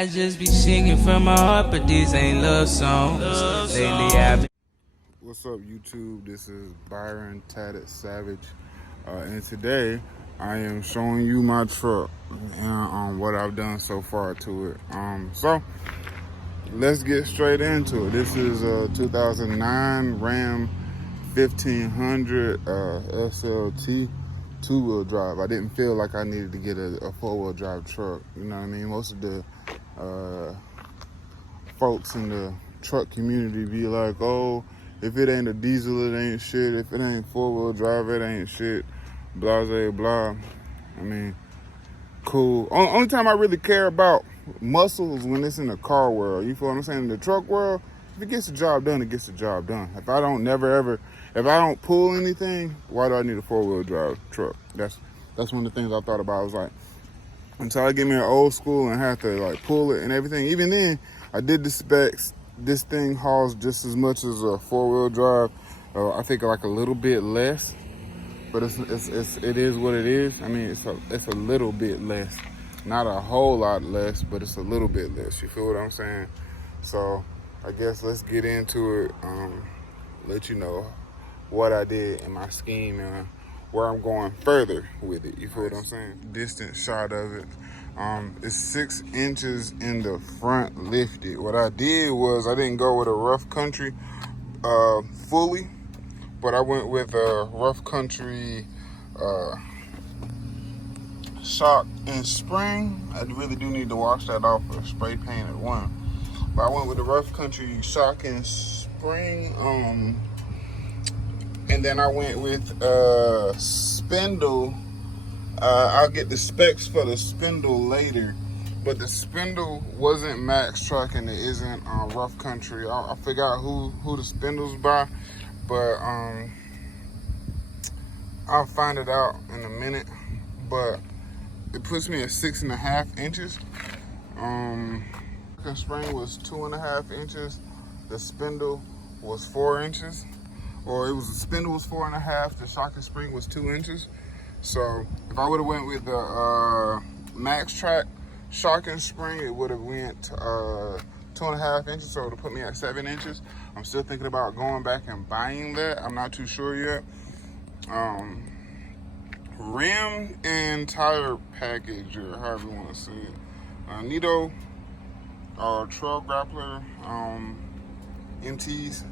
I just be singing from my heart, but these ain't love songs. Lately I've been. What's up, YouTube? This is Byron Tatted Savage, and today I am showing you my truck and what I've done so far to it. So let's get straight into it. This is a 2009 Ram 1500 SLT two-wheel drive. I didn't feel like I needed to get a four-wheel drive truck. You know what I mean? Most of the folks in the truck community be like, oh, if it ain't a diesel, it ain't shit. If it ain't four-wheel drive, it ain't shit. Blah, blah, blah. I mean, cool. Only time I really care about muscle is when it's in the car world. You feel what I'm saying? In the truck world, if it gets the job done, it gets the job done. If I don't pull anything, why do I need a four-wheel drive truck? That's one of the things I thought about. I was like, until I get me an old school and have to like pull it and everything. Even then, I did the specs. This thing hauls just as much as a four-wheel drive. I think like a little bit less, but it is what it is. I mean, it's a little bit less, not a whole lot less, but it's a little bit less. You feel what I'm saying? So I guess let's get into it. Let you know what I did in my scheme and where I'm going further with it. You feel what I'm saying? Distant shot of it. It's 6 inches in the front lifted. What I did was I didn't go with a rough country fully, but I went with a rough country shock and spring. I really do need to wash that off with a spray painted one. But I went with the rough country shock and spring. And then I went with spindle. I'll get the specs for the spindle later, but the spindle wasn't Max Truck and it isn't Rough Country. I figure out who the spindle's by, but I'll find it out in a minute. But it puts me at 6.5 inches. The spring was 2.5 inches. The spindle was 4 inches. Or the spindle was 4.5. The shock and spring was 2 inches. So if I would have went with the Max Track shock and spring, it would have went 2.5 inches, so it would have put me at 7 inches. I'm still thinking about going back and buying that. I'm not too sure yet. Rim and tire package, or however you want to say it. Nito Trail Grappler MTs.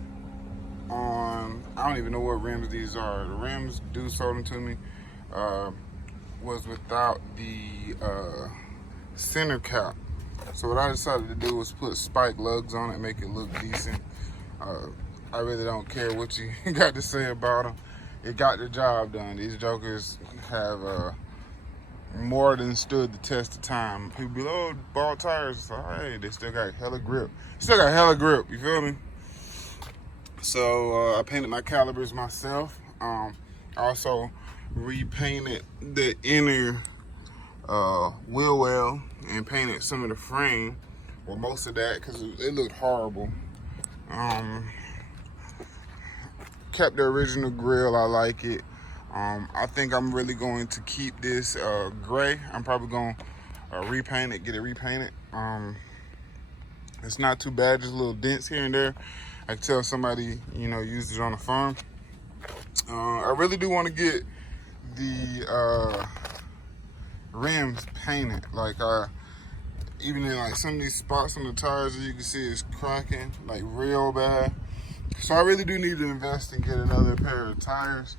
I don't even know what rims these are. The rims dude sold them to me. Was without the center cap. So what I decided to do was put spike lugs on it, make it look decent. I really don't care what you got to say about them. It got the job done. These jokers have more than stood the test of time. People be like, oh, ball tires. So, hey, they still got hella grip. You feel me? So I painted my calipers myself. Also repainted the inner wheel well and painted some of the frame, or most of that, because it looked horrible. Kept the original grill. I like it. I think I'm really going to keep this gray. I'm probably going to repaint it, get it repainted. It's not too bad, just little dents here and there. I can tell somebody, used it on the farm. I really do want to get the rims painted. Like, even in like some of these spots on the tires, as you can see, it's cracking like real bad. So I really do need to invest and get another pair of tires.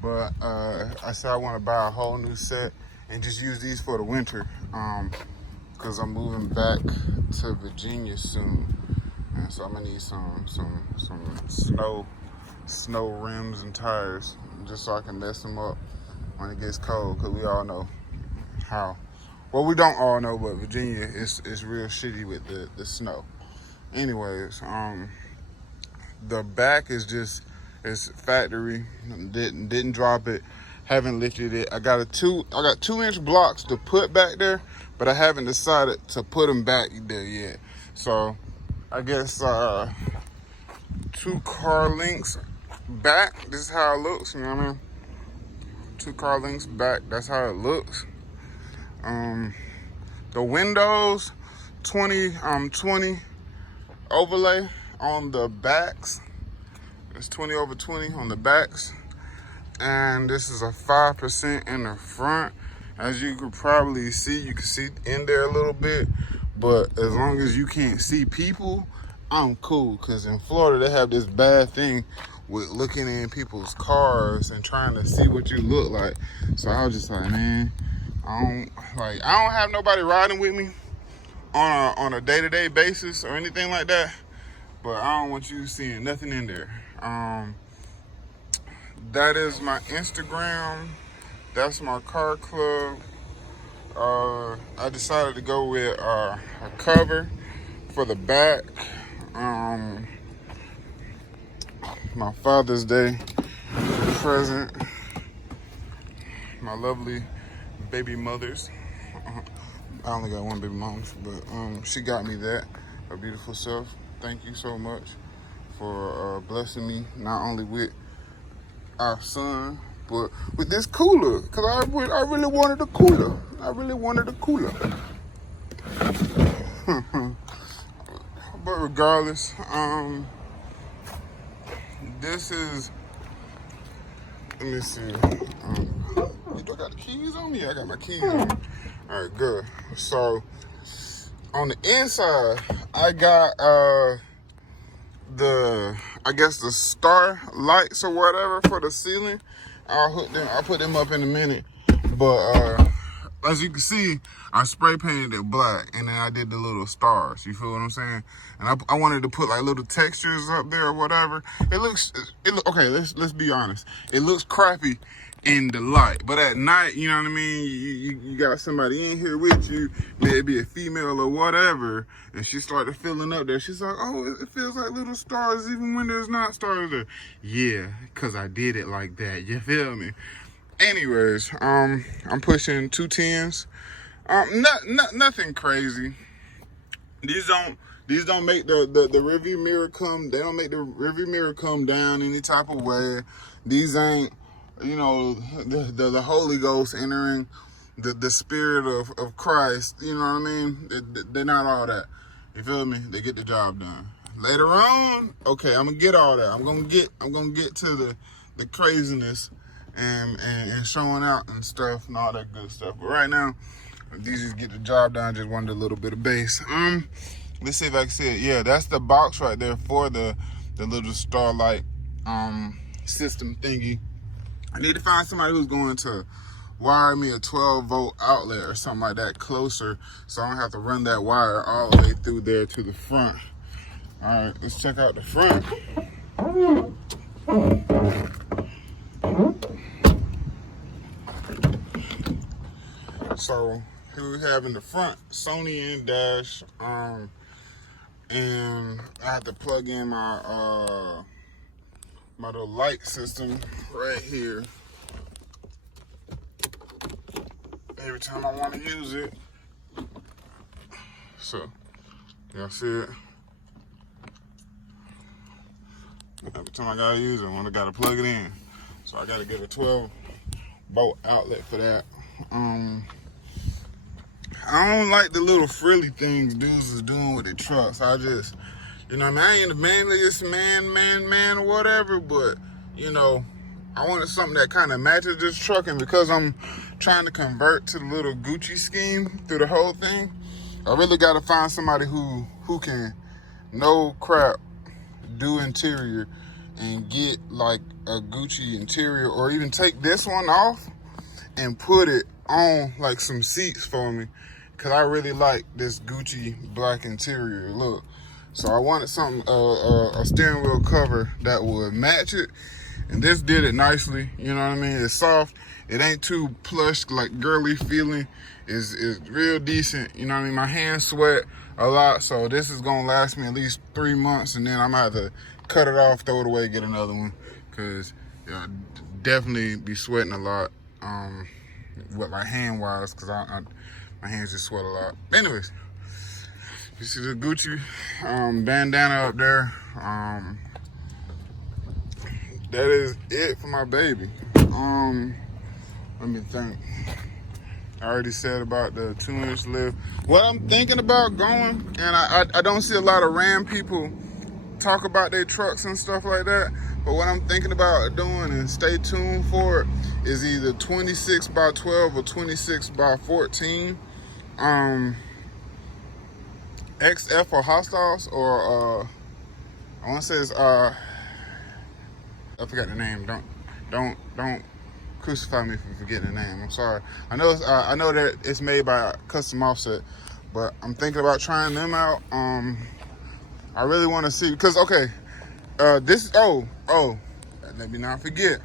But I said I want to buy a whole new set and just use these for the winter, because I'm moving back to Virginia soon. And so I'm gonna need some snow rims and tires, just so I can mess them up when it gets cold, because we all know how. Well, we don't all know, but Virginia is real shitty with the snow. Anyways, the back is factory. Didn't drop it. Haven't lifted it. I got 2-inch blocks to put back there, but I haven't decided to put them back there yet. So I guess 2 car lengths back. This is how it looks. You know what I mean? 2 car lengths back. That's how it looks. The windows, 20 overlay on the backs. It's 20 over 20 on the backs. And this is a 5% in the front. As you could probably see, you can see in there a little bit. But as long as you can't see people, I'm cool. Because in Florida, they have this bad thing with looking in people's cars and trying to see what you look like. So I was just like, man, I don't have nobody riding with me on a day-to-day basis or anything like that. But I don't want you seeing nothing in there. That is my Instagram. That's my car club. I decided to go with a cover for the back. My Father's Day present. My lovely baby mothers. I only got one baby mom, but she got me that. Her beautiful self. Thank you so much for blessing me not only with our son, but with this cooler, because I really wanted a cooler. But regardless, this is, let me see, I got the keys on me? I got my keys on me. All right, good. So, on the inside, I got the star lights or whatever for the ceiling. I'll put them up in a minute. But as you can see, I spray painted it black, and then I did the little stars. You feel what I'm saying? And I wanted to put like little textures up there or whatever. Okay. Let's be honest. It looks crappy in the light, but at night, you know what I mean? You got somebody in here with you, maybe a female or whatever, and she started filling up there. She's like, oh, it feels like little stars even when there's not stars there. Yeah, because I did it like that. You feel me? Anyways, I'm pushing 210s. Nothing crazy. These don't make the rearview mirror come. They don't make the rearview mirror come down any type of way. These ain't, you know, the Holy Ghost entering the spirit of Christ. You know what I mean? They're not all that. You feel me? They get the job done. Later on, okay, I'm gonna get all that. I'm gonna get to the craziness and showing out and stuff and all that good stuff. But right now, these just get the job done. Just wanted a little bit of bass. Let's see if I can see it. Yeah, that's the box right there for the little starlight system thingy. I need to find somebody who's going to wire me a 12-volt outlet or something like that closer, so I don't have to run that wire all the way through there to the front. All right, let's check out the front. So here we have in the front Sony in dash, and I have to plug in my my little light system right here every time I want to use it. So y'all see it? Every time I gotta use it, I gotta plug it in. So I gotta get a 12-volt outlet for that. I don't like the little frilly things dudes is doing with the trucks. I just, you know, I ain't the manliest man or whatever, but, you know, I wanted something that kind of matches this truck, and because I'm trying to convert to the little Gucci scheme through the whole thing, I really got to find somebody who can, no crap, do interior and get like a Gucci interior, or even take this one off and put it on like some seats for me, because I really like this Gucci black interior look. So I wanted something, a steering wheel cover that would match it. And this did it nicely, you know what I mean? It's soft. It ain't too plush, like girly feeling. It's real decent, you know what I mean? My hands sweat a lot, so this is gonna last me at least 3 months, and then I'm gonna have to cut it off, throw it away, get another one, because I definitely be sweating a lot, with my hand-wise, because my hands just sweat a lot. Anyways, you see the Gucci bandana up there. That is it for my baby. Let me think. I already said about the 2-inch lift. What I'm thinking about going, and I don't see a lot of Ram people talk about their trucks and stuff like that, but what I'm thinking about doing, and stay tuned for it, is either 26 by 12 or 26 by 14. XF or Hostiles, or I want to say it's I forgot the name. Don't crucify me for forgetting the name. I'm sorry. I know that it's made by Custom Offset, but I'm thinking about trying them out. I really want to see, because this let me not forget.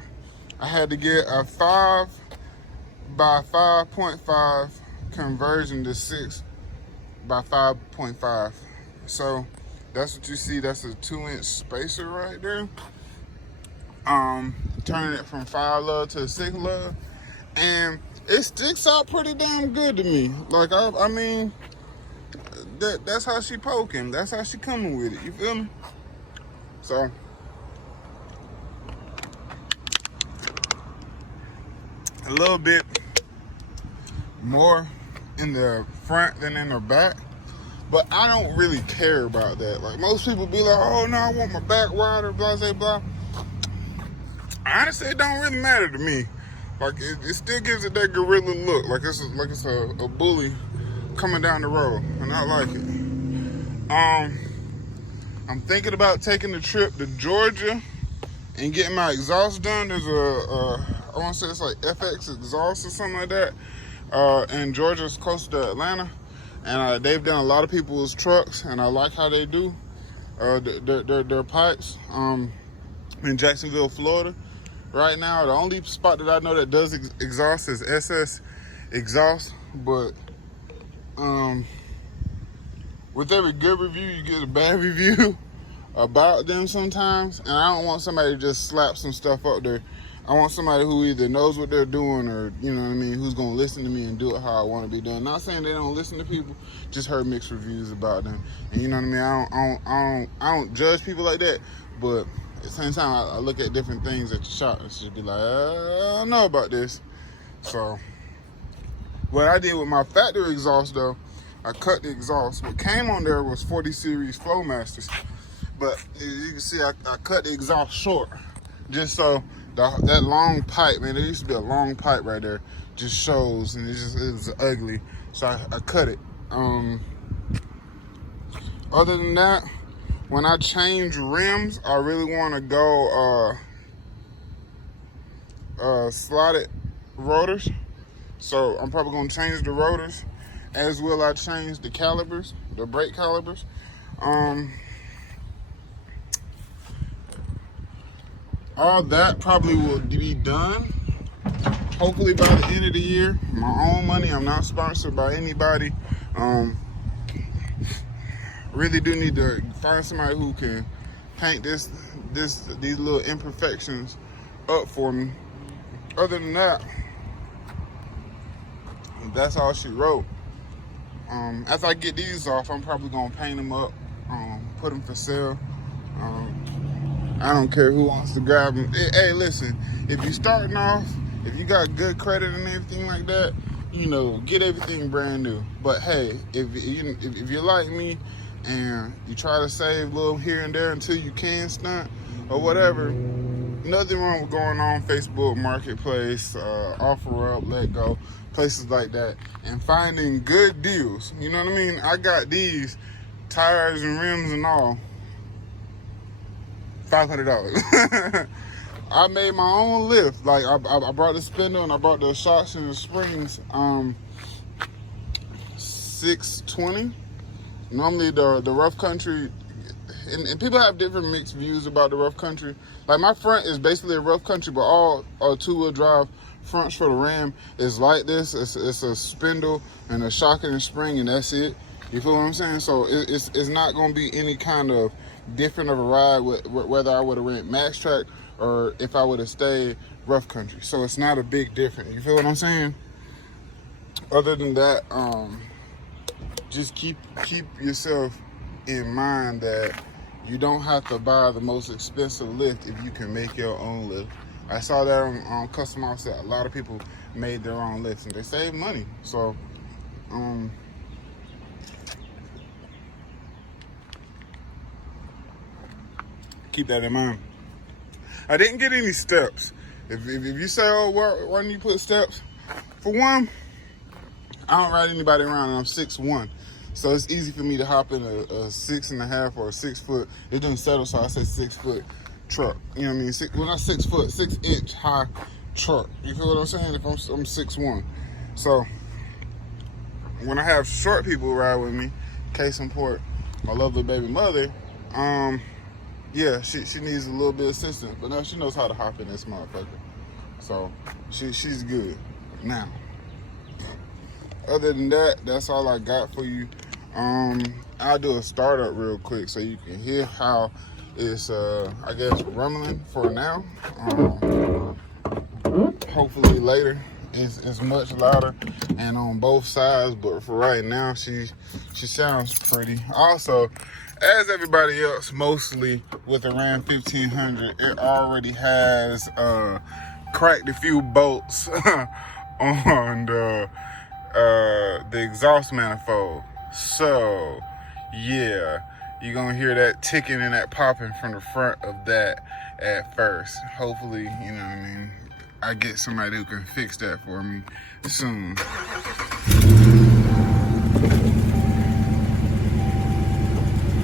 I had to get a 5 by 5.5 conversion to 6 by 5.5. So that's what you see. That's a 2-inch spacer right there. Turning it from 5 lug to 6 lug, and it sticks out pretty damn good to me. Like I mean, that's how she poking. That's how she coming with it. You feel me? So a little bit more in the front than in the back, but I don't really care about that. Like most people be like, oh no, I want my back wider, blah blah blah. Honestly, it don't really matter to me. Like it still gives it that gorilla look, like it's a bully coming down the road, and I like it. I'm thinking about taking the trip to Georgia and getting my exhaust done. There's I want to say it's like FX exhaust or something like that. And Georgia's close to Atlanta, and they've done a lot of people's trucks, and I like how they do their pipes. In Jacksonville, Florida, right now, the only spot that I know that does exhaust is SS Exhaust. But with every good review, you get a bad review about them sometimes, and I don't want somebody to just slap some stuff up there. I want somebody who either knows what they're doing, or you know what I mean, who's gonna listen to me and do it how I want to be done. Not saying they don't listen to people, just heard mixed reviews about them, and you know what I mean. I don't judge people like that, but at the same time, I look at different things at the shop and just be like, I don't know about this. So what I did with my factory exhaust though, I cut the exhaust. What came on there was 40 series Flowmasters, but as you can see, I cut the exhaust short, just so that long pipe, man, there used to be a long pipe right there, just shows, and it's ugly. So I cut it. Other than that, when I change rims, I really want to go slotted rotors. So I'm probably going to change the rotors, as will I change the calipers, the brake calipers. All that probably will be done hopefully by the end of the year. My own money. I'm not sponsored by anybody. Really do need to find somebody who can paint these little imperfections up for me. Other than that, that's all she wrote. After I get these off, I'm probably gonna paint them up, put them for sale. I don't care who wants to grab them. Hey, listen, if you're starting off, if you got good credit and everything like that, you know, get everything brand new. But hey, if you're like me and you try to save a little here and there until you can stunt or whatever, nothing wrong with going on Facebook Marketplace, OfferUp, Let Go, places like that, and finding good deals. You know what I mean? I got these tires and rims and all, $500. I made my own lift. Like I brought the spindle and I brought the shocks and the springs. $620. Normally the rough country, and people have different mixed views about the rough country. Like my front is basically a rough country, but all 2-wheel drive fronts for the Ram is like this. It's a spindle and a shock and a spring, and that's it. You feel what I'm saying? So it's not gonna be any kind of different of a ride whether I would have went Max Track or if I would have stayed rough country. So it's not a big difference. You feel what I'm saying? Other than that, just keep yourself in mind that you don't have to buy the most expensive lift if you can make your own lift. I saw that on Custom Offset. A lot of people made their own list and they save money. So, keep that in mind. I didn't get any steps. If you say, oh, why didn't you put steps? For one, I don't ride anybody around and I'm 6'1". So it's easy for me to hop in a 6.5 or a 6 foot. It doesn't settle, so I say 6 foot truck. You know what I mean? Well, not 6 foot, 6 inch high truck. You feel what I'm saying? If I'm 6'1". So when I have short people ride with me, case in point, my lovely baby mother, yeah, she needs a little bit of assistance, but now she knows how to hop in this motherfucker. So she's good. Now, other than that, that's all I got for you. I'll do a startup real quick so you can hear how it's, I guess, rumbling for now. Hopefully later it's much louder and on both sides, but for right now, she sounds pretty. Also, as everybody else, mostly with the Ram 1500, it already has cracked a few bolts on the exhaust manifold. So, yeah, you're gonna hear that ticking and that popping from the front of that at first. Hopefully, you know what I mean, I get somebody who can fix that for me soon.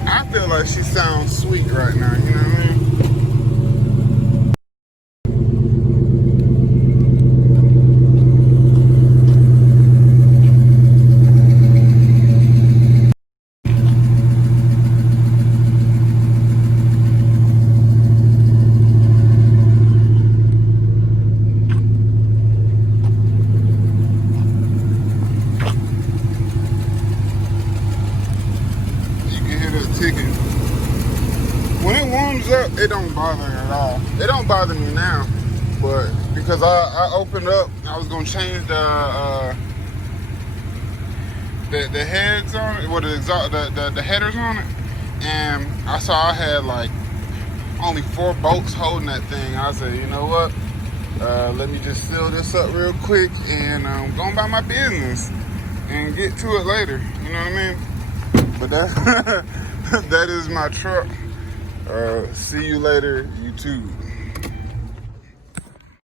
I feel like she sounds sweet right now, you know what I mean? When it warms up, it don't bother me at all. It don't bother me now, but because I opened up, I was gonna change the heads on it, the headers on it, and I saw I had like only 4 bolts holding that thing. I said, you know what? Let me just seal this up real quick and go about my business and get to it later. You know what I mean? But that that is my truck. See you later, YouTube.